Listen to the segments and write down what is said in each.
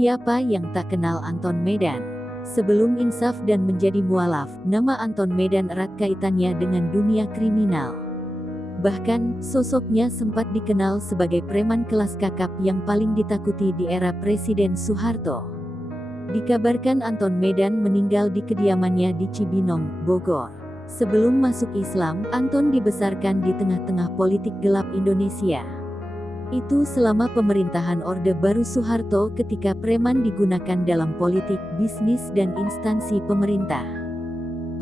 Siapa yang tak kenal Anton Medan? Sebelum insaf dan menjadi mualaf, nama Anton Medan erat kaitannya dengan dunia kriminal. Bahkan, sosoknya sempat dikenal sebagai preman kelas kakap yang paling ditakuti di era Presiden Soeharto. Dikabarkan Anton Medan meninggal di kediamannya di Cibinong, Bogor. Sebelum masuk Islam, Anton dibesarkan di tengah-tengah politik gelap Indonesia. Itu selama pemerintahan Orde Baru Soeharto ketika preman digunakan dalam politik, bisnis dan instansi pemerintah.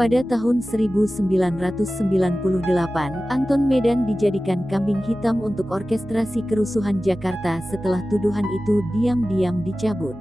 Pada tahun 1998, Anton Medan dijadikan kambing hitam untuk orkestrasi kerusuhan Jakarta setelah tuduhan itu diam-diam dicabut.